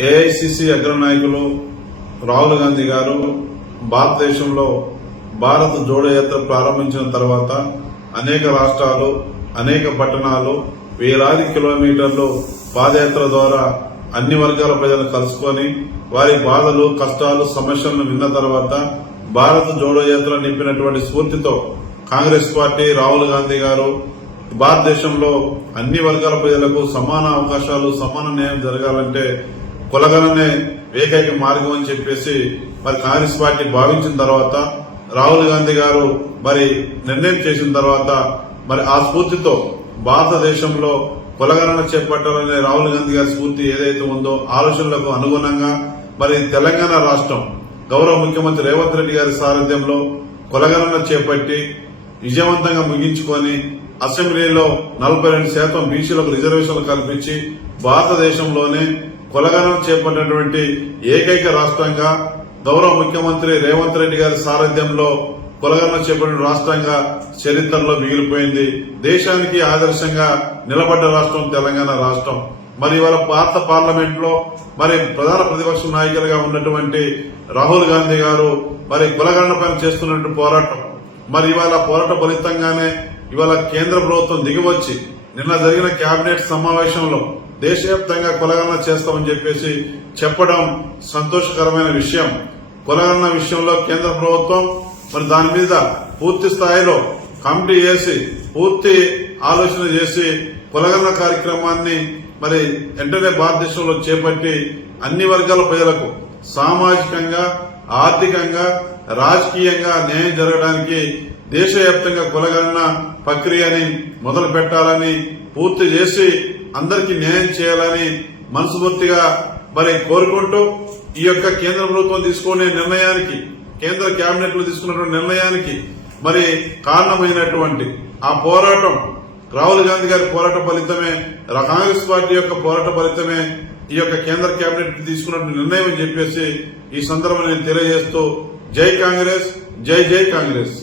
AICC అగ్రనాయకులు Rahul Gandhi గారు భారతదేశంలో భారత్ జోడో యాత్ర ప్రారంభించిన తర్వాత అనేక రాష్ట్రాలు, అనేక పట్టణాలు, వేలాది కిలోమీటర్లు పాదయాత్ర ద్వారా అన్ని వర్గాల ప్రజలను కలుసుకొని వారి బాధలు, కష్టాలు, సమస్యలను విన్న తర్వాత భారత్ జోడో యాత్ర నింపినటువంటి స్ఫూర్తితో కాంగ్రెస్ పార్టీ, రాహుల్ గాంధీ గారు భారతదేశంలో అన్ని వర్గాల ప్రజలకు సమాన అవకాశాలు, సమాన న్యాయం జరగాలంటే కులగణనే ఏకైక మార్గం అని చెప్పేసి మరి కాంగ్రెస్ పార్టీ భావించిన తర్వాత రాహుల్ గాంధీ గారు మరి నిర్ణయం చేసిన తర్వాత మరి ఆ స్ఫూర్తితో భారతదేశంలో కులగణన చేపట్టాలనే రాహుల్ గాంధీ గారి స్ఫూర్తి ఏదైతే ఉందో ఆలోచనలకు అనుగుణంగా మరి తెలంగాణ రాష్ట్రం గౌరవ ముఖ్యమంత్రి రేవంత్ రెడ్డి గారి సారథ్యంలో కులగణన చేపట్టి విజయవంతంగా ముగించుకొని అసెంబ్లీలో 42% బీసీలకు రిజర్వేషన్లు కల్పించి భారతదేశంలోనే కులగణన చేపట్టినటువంటి ఏకైక రాష్ట్రంగా గౌరవ ముఖ్యమంత్రి రేవంత్ రెడ్డి గారి సారథ్యంలో కులగణన చేపట్టిన రాష్ట్రంగా చరిత్రలో మిగిలిపోయింది. దేశానికి ఆదర్శంగా నిలబడ్డ రాష్ట్రం తెలంగాణ రాష్ట్రం. మరి ఇవాళ భారత పార్లమెంట్ లో మరి ప్రధాన ప్రతిపక్ష నాయకులుగా ఉన్నటువంటి రాహుల్ గాంధీ గారు మరి కులగణన పైన చేస్తున్నటువంటి పోరాటం మరి ఇవాళ పోరాట ఫలితంగానే ఇవాళ కేంద్ర ప్రభుత్వం దిగివచ్చి నిన్న జరిగిన కేబినెట్ సమావేశంలో దేశవ్యాప్తంగా కులగణన చేస్తామని చెప్పేసి చెప్పడం సంతోషకరమైన విషయం. కులగణన విషయంలో కేంద్ర ప్రభుత్వం మరి దాని మీద పూర్తి స్థాయిలో కమిటీ చేసి పూర్తి ఆలోచన చేసి కులగణన కార్యక్రమాన్ని మరి వెంటనే భారతదేశంలో చేపట్టి అన్ని వర్గాల ప్రజలకు సామాజికంగా, ఆర్థికంగా, రాజకీయంగా న్యాయం జరగడానికి దేశవ్యాప్తంగా కులగణన ప్రక్రియని మొదలు పెట్టాలని పూర్తి చేసి అందరికీ న్యాయం చేయాలని మనస్ఫూర్తిగా మరి కోరుకుంటూ ఈ యొక్క కేంద్ర ప్రభుత్వం తీసుకునే నిర్ణయానికి, కేంద్ర కేబినెట్ లో తీసుకున్నటువంటి నిర్ణయానికి మరి కారణమైనటువంటి ఆ పోరాటం రాహుల్ గాంధీ గారి పోరాట ఫలితమే, కాంగ్రెస్ పార్టీ యొక్క పోరాట ఫలితమే ఈ యొక్క కేంద్ర కేబినెట్ తీసుకున్నటువంటి నిర్ణయం అని చెప్పేసి ఈ సందర్భంగా నేను తెలియజేస్తూ జై కాంగ్రెస్, జై జై కాంగ్రెస్.